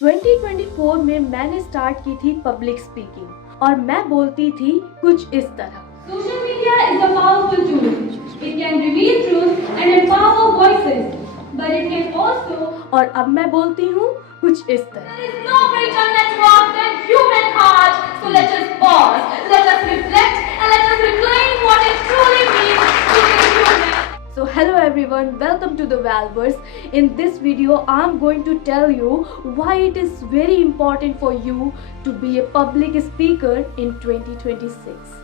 2024 में मैंने स्टार्ट की थी पब्लिक स्पीकिंग और मैं बोलती थी कुछ इस तरह। Social media is a powerful tool. It can reveal truth and empower voices, but it can also. और अब मैं बोलती हूँ कुछ इस तरह। There is no greater network than human heart. So let us pause, let us reflect, and let us reclaim what it truly means to be human. So hello everyone, welcome to the Valverse. In this video, I'm going to tell you why it is very important for you to be a public speaker in 2026.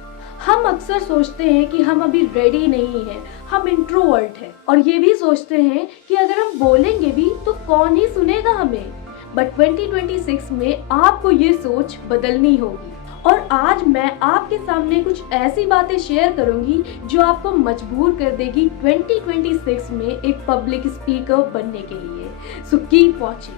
हम अक्सर सोचते हैं कि हम अभी ready नहीं हैं, हम इंट्रोवर्ट हैं और ये भी सोचते हैं कि अगर हम बोलेंगे भी तो कौन ही सुनेगा हमें। बट 2026 में आपको ये सोच बदलनी होगी और आज मैं आपके सामने कुछ ऐसी बातें शेयर करूंगी जो आपको मजबूर कर देगी 2026 में एक पब्लिक स्पीकर बनने के लिए। So keep watching.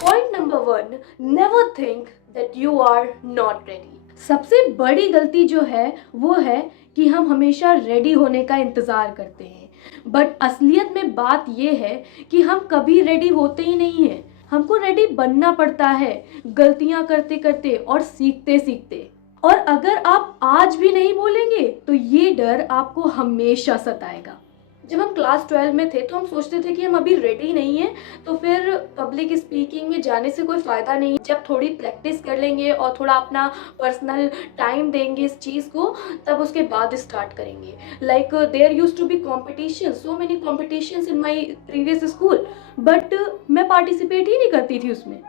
Point number 1, never think that you are not ready. सबसे बड़ी गलती जो है वो है कि हम हमेशा रेडी होने का इंतज़ार करते हैं, बट असलियत में बात ये है कि हम कभी रेडी होते ही नहीं हैं। हमको रेडी बनना पड़ता है, गलतियां करते करते और सीखते सीखते। और अगर आप आज भी नहीं बोलेंगे तो ये डर आपको हमेशा सताएगा। जब हम क्लास 12 में थे तो हम सोचते थे कि हम अभी रेडी नहीं हैं, तो फिर पब्लिक स्पीकिंग में जाने से कोई फ़ायदा नहीं। जब थोड़ी प्रैक्टिस कर लेंगे और थोड़ा अपना पर्सनल टाइम देंगे इस चीज़ को, तब उसके बाद स्टार्ट करेंगे। Like there used to be competition, so many competitions in my previous school, but मैं पार्टिसिपेट ही नहीं करती थी उसमें।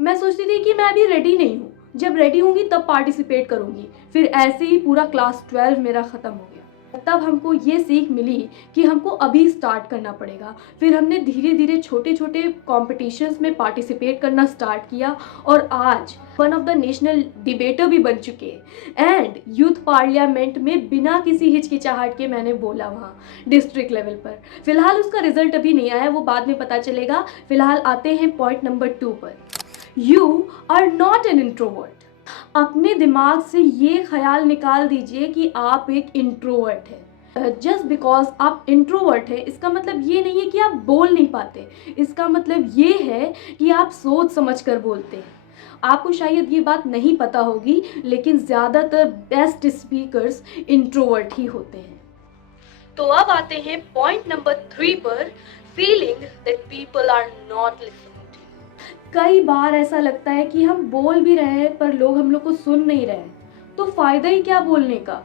मैं सोचती थी कि मैं अभी रेडी नहीं हूँ, जब रेडी होंगी तब पार्टिसिपेट करूँगी। फिर ऐसे ही पूरा क्लास 12 मेरा ख़त्म हो गया। तब हमको ये सीख मिली कि हमको अभी स्टार्ट करना पड़ेगा। फिर हमने धीरे धीरे छोटे छोटे कॉम्पिटिशन्स में पार्टिसिपेट करना स्टार्ट किया और आज one of the national debater भी बन चुके हैं। एंड यूथ पार्लियामेंट में बिना किसी हिचकिचाहट के मैंने बोला वहाँ डिस्ट्रिक्ट लेवल पर। फिलहाल उसका रिजल्ट अभी नहीं आया, वो बाद में पता चलेगा। फिलहाल आते हैं पॉइंट नंबर 2 पर। You are not an introvert. अपने दिमाग से ये ख्याल निकाल दीजिए कि आप एक इंट्रोवर्ट हैं। जस्ट बिकॉज आप इंट्रोवर्ट हैं इसका मतलब ये नहीं है कि आप बोल नहीं पाते। इसका मतलब ये है कि आप सोच समझ कर बोलते हैं। आपको शायद ये बात नहीं पता होगी, लेकिन ज़्यादातर बेस्ट स्पीकर्स इंट्रोवर्ट ही होते हैं। तो अब आते हैं पॉइंट नंबर 3 पर, feeling that people are not listening. कई बार ऐसा लगता है कि हम बोल भी रहे हैं पर लोग हम लोग को सुन नहीं रहे हैं, तो फ़ायदा ही क्या बोलने का।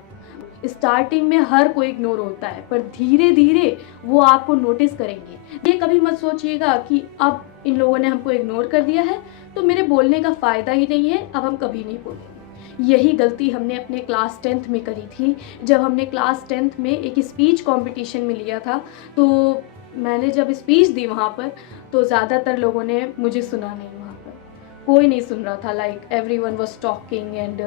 स्टार्टिंग में हर कोई इग्नोर होता है, पर धीरे धीरे वो आपको नोटिस करेंगे। ये कभी मत सोचिएगा कि अब इन लोगों ने हमको इग्नोर कर दिया है तो मेरे बोलने का फ़ायदा ही नहीं है, अब हम कभी नहीं बोलेंगे। यही गलती हमने अपने क्लास 10th में करी थी। जब हमने क्लास 10th में एक स्पीच कंपटीशन में लिया था, तो मैंने जब स्पीच दी वहाँ पर तो ज़्यादातर लोगों ने मुझे सुना नहीं। वहाँ पर कोई नहीं सुन रहा था। Like everyone was talking and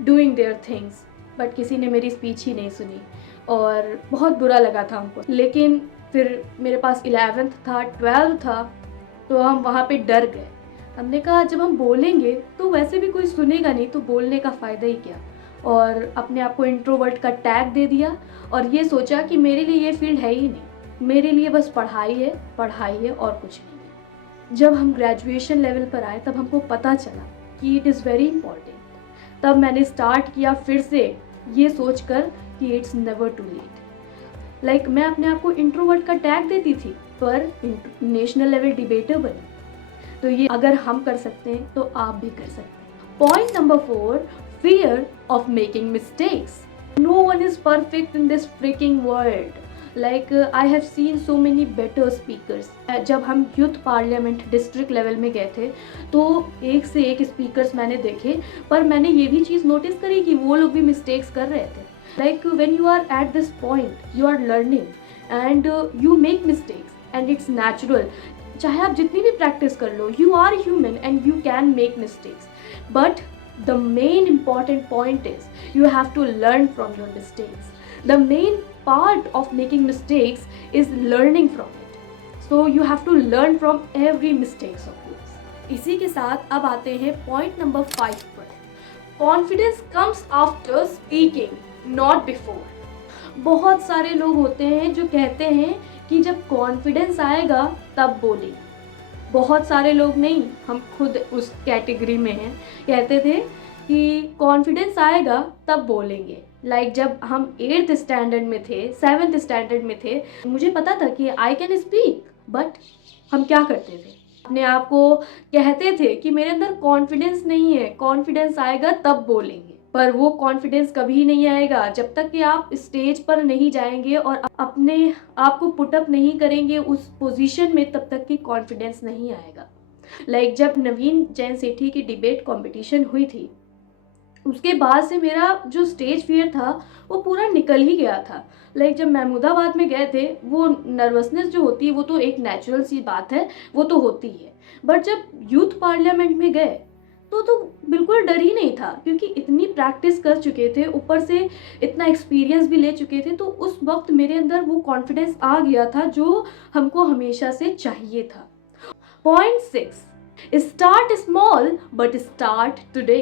doing their things, but किसी ने मेरी स्पीच ही नहीं सुनी और बहुत बुरा लगा था हमको। लेकिन फिर मेरे पास 11th था, 12 था, तो हम वहाँ पे डर गए। हमने कहा जब हम बोलेंगे तो वैसे भी कोई सुनेगा नहीं, तो बोलने का फ़ायदा ही क्या। और अपने आप को इंट्रोवर्ट का टैग दे दिया और ये सोचा कि मेरे लिए ये फील्ड है ही नहीं, मेरे लिए बस पढ़ाई है और कुछ नहीं है। जब हम ग्रेजुएशन लेवल पर आए तब हमको पता चला कि इट इज़ वेरी इंपॉर्टेंट। तब मैंने स्टार्ट किया फिर से ये सोचकर कि it's never too late. Like मैं अपने आप को इंट्रोवर्ट का टैग देती थी पर नेशनल लेवल डिबेटर बनी। तो ये अगर हम कर सकते हैं तो आप भी कर सकते हैं। Point number 4, fear of making mistakes. No one is perfect in this freaking world. Like I have seen so many better speakers. जब हम यूथ पार्लियामेंट डिस्ट्रिक्ट लेवल में गए थे तो एक से एक स्पीकर्स मैंने देखे, पर मैंने ये भी चीज़ नोटिस करी कि वो लोग भी मिस्टेक्स कर रहे थे। Like when you are at this point you are learning and you make mistakes and it's natural. चाहे आप जितनी भी प्रैक्टिस कर लो, you are human and you can make mistakes, but the main important point is you have to learn from your mistakes. The main part of making mistakes is learning from it. So you have to learn from every mistakes of yours. इसी के साथ अब आते हैं point number 5 पर। Confidence comes after speaking, not before. बहुत सारे लोग होते हैं जो कहते हैं कि जब कॉन्फिडेंस आएगा तब बोलेंगे, बहुत सारे लोग नहीं, हम खुद उस कैटेगरी में हैं, कहते थे कि कॉन्फिडेंस आएगा तब बोलेंगे। जब हम 8th स्टैंडर्ड में थे, 7th स्टैंडर्ड में थे, मुझे पता था कि आई कैन स्पीक, बट हम क्या करते थे, अपने आप को कहते थे कि मेरे अंदर कॉन्फिडेंस नहीं है, कॉन्फिडेंस आएगा तब बोलेंगे। पर वो कॉन्फिडेंस कभी नहीं आएगा जब तक कि आप स्टेज पर नहीं जाएंगे और अपने आप को पुटअप नहीं करेंगे उस पोजीशन में, तब तक कि कॉन्फिडेंस नहीं आएगा। जब नवीन जैन सेठी की डिबेट कंपटीशन हुई थी, उसके बाद से मेरा जो स्टेज फियर था वो पूरा निकल ही गया था। जब महमूदाबाद में गए थे, वो नर्वसनेस जो होती है वो तो एक नेचुरल सी बात है, वो तो होती है, बट जब यूथ पार्लियामेंट में गए तो बिल्कुल डर ही नहीं था, क्योंकि इतनी प्रैक्टिस कर चुके थे, ऊपर से इतना एक्सपीरियंस भी ले चुके थे। तो उस वक्त मेरे अंदर वो कॉन्फिडेंस आ गया था जो हमको हमेशा से चाहिए था। Point 6, start small but start today.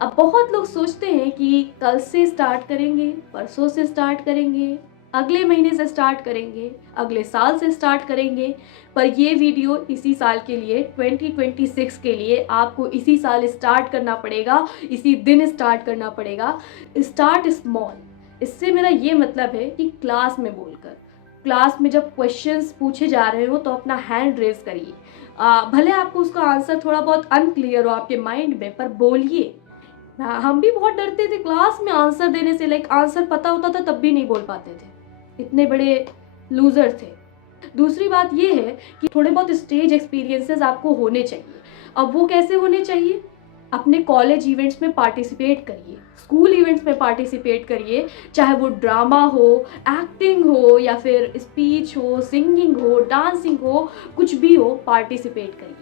अब बहुत लोग सोचते हैं कि कल से स्टार्ट करेंगे, परसों से स्टार्ट करेंगे, अगले महीने से स्टार्ट करेंगे, अगले साल से स्टार्ट करेंगे, पर ये वीडियो इसी साल के लिए, 2026 के लिए आपको इसी साल स्टार्ट करना पड़ेगा, इसी दिन स्टार्ट करना पड़ेगा। स्टार्ट स्मॉल, इससे मेरा ये मतलब है कि क्लास में बोलकर, क्लास में जब क्वेश्चंस पूछे जा रहे हो तो अपना हैंड रेज करिए। भले आपको उसका आंसर थोड़ा बहुत अनक्लियर हो आपके माइंड में, पर बोलिए। हम भी बहुत डरते थे क्लास में आंसर देने से, आंसर पता होता था तब भी नहीं बोल पाते थे, इतने बड़े लूजर थे। दूसरी बात ये है कि थोड़े बहुत स्टेज एक्सपीरियंसेस आपको होने चाहिए। अब वो कैसे होने चाहिए? अपने कॉलेज इवेंट्स में पार्टिसिपेट करिए, स्कूल इवेंट्स में पार्टिसिपेट करिए, चाहे वो ड्रामा हो, एक्टिंग हो, या फिर स्पीच हो, सिंगिंग हो, डांसिंग हो, कुछ भी हो, पार्टिसिपेट करिए।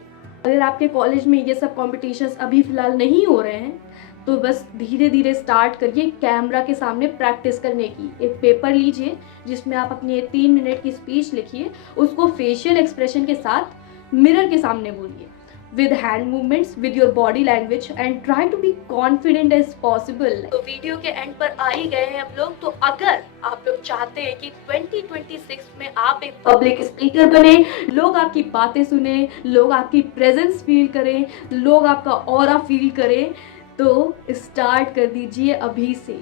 अगर आपके कॉलेज में ये सब कॉम्पिटिशन्स अभी फ़िलहाल नहीं हो रहे हैं तो बस धीरे धीरे स्टार्ट करिए कैमरा के सामने प्रैक्टिस करने की। एक पेपर लीजिए जिसमें आप अपनी 3 मिनट की स्पीच लिखिए, उसको फेशियल एक्सप्रेशन के साथ मिरर के सामने बोलिए, with hand movements, with your body language, and try to be confident as possible। तो वीडियो के एंड पर आ ही गए हैं हम लोग। तो अगर आप लोग चाहते हैं कि 2026 में आप एक पब्लिक स्पीकर बने, लोग आपकी बातें सुने, लोग आपकी प्रेजेंस फील करें, लोग आपका ऑरा फील करें, तो स्टार्ट कर दीजिए अभी से।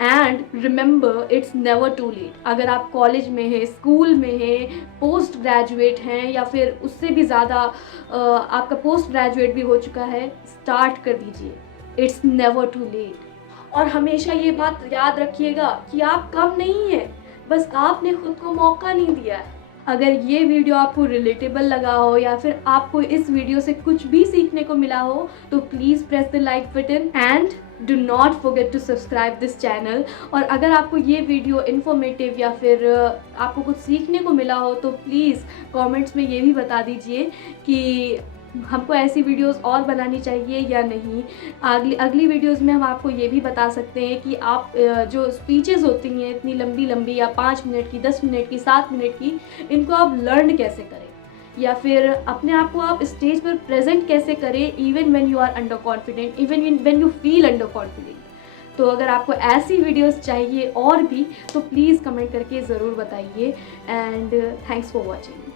And remember, it's never too late. अगर आप कॉलेज में हैं, स्कूल में हैं, पोस्ट ग्रेजुएट हैं, या फिर उससे भी ज़्यादा आपका पोस्ट ग्रेजुएट भी हो चुका है, स्टार्ट कर दीजिए। It's never too late. और हमेशा ये बात याद रखिएगा कि आप कम नहीं हैं, बस आपने खुद को मौका नहीं दिया है। अगर ये वीडियो आपको रिलेटेबल लगा हो या फिर आपको इस वीडियो से कुछ भी सीखने को मिला हो, तो please press the like button and do not forget to subscribe this channel. और अगर आपको ये वीडियो इन्फॉर्मेटिव या फिर आपको कुछ सीखने को मिला हो तो प्लीज़ कमेंट्स में ये भी बता दीजिए कि हमको ऐसी वीडियोस और बनानी चाहिए या नहीं। अगली वीडियोस में हम आपको ये भी बता सकते हैं कि आप जो स्पीचेस होती हैं इतनी लंबी लंबी, या 5 मिनट की, 10 मिनट की, 7 मिनट की, इनको आप लर्न कैसे करें, या फिर अपने आप को आप स्टेज पर प्रेजेंट कैसे करें, even when you are under confident, even when you feel under confident. तो अगर आपको ऐसी वीडियोस चाहिए और भी, तो प्लीज़ कमेंट करके ज़रूर बताइए। And thanks for watching.